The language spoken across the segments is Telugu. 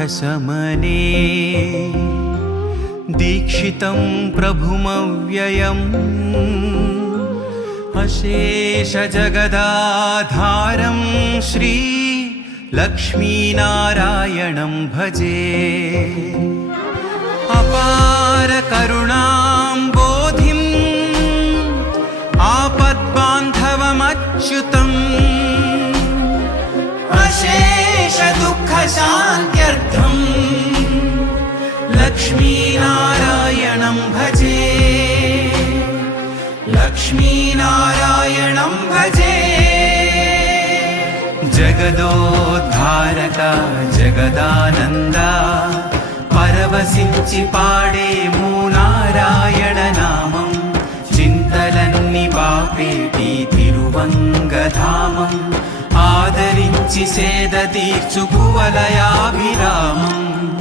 दुःखशमने दीक्षितं प्रभुमव्ययम् अशेषजगदाधारं श्री लक्ष्मीनारायणं भजे। अपार करुणाम्बोधिम् आपद्बान्धवमच्युतम् अशेष दुःखशान्त्यर्थम् लक्ष्मीनारायणं भजे। लक्ष्मीनारायणं भजे। जगदोद्धारका जगदानन्दा परवशिंचि पाडेमु नारायण नामं చింతలన్ని బాపేటి తిరువంగధామం ఆదరించి సేద తీర్చు కువలయాభిరామం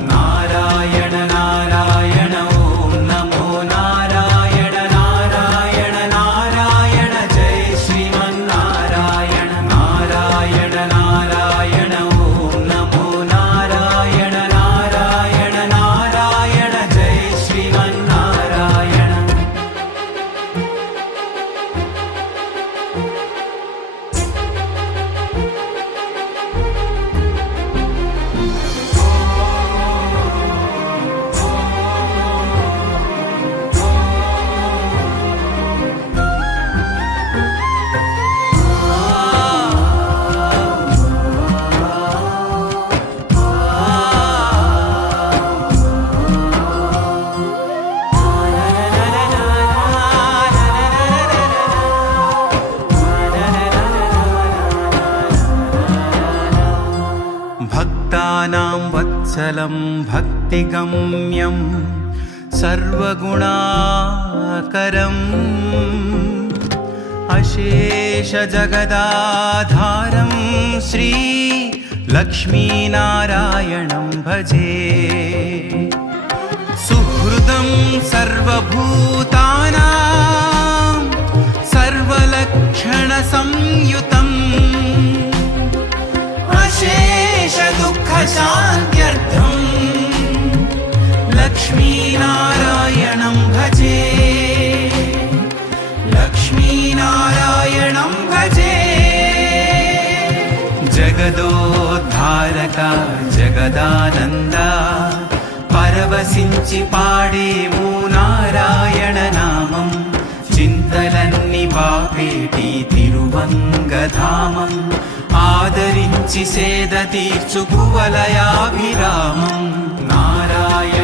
నారాయణ నారాయణ ఓం నమో నారాయణ నారాయణ నారాయణ జయ శ్రీమన్నారాయణ నారాయణ నారాయణ ఓం నమో నారాయణ నారాయణ నారాయణ జయ శ్రీమన్నారాయణ। भक्तानां वत्सलं भक्तिगम्यं सर्वगुणाकरम् अशेषजगदाधारं श्री लक्ष्मीनारायणं भजे। सुहृदं सर्वभूतानां सर्वलक्षणसंयुतम् अशेष दुःखशान्त्यर्थम् लक्ष्मीनारायणं भजे। लक्ष्मीनारायणं भजे। जगदोद्धारका जगदानन्दा परवशिंचि पाडेमु नारायण नामं చింతలన్ని బాపేటి తిరువంగధామం ఆదరించి సేద తీర్చు కువలయాభిరామం నారాయణ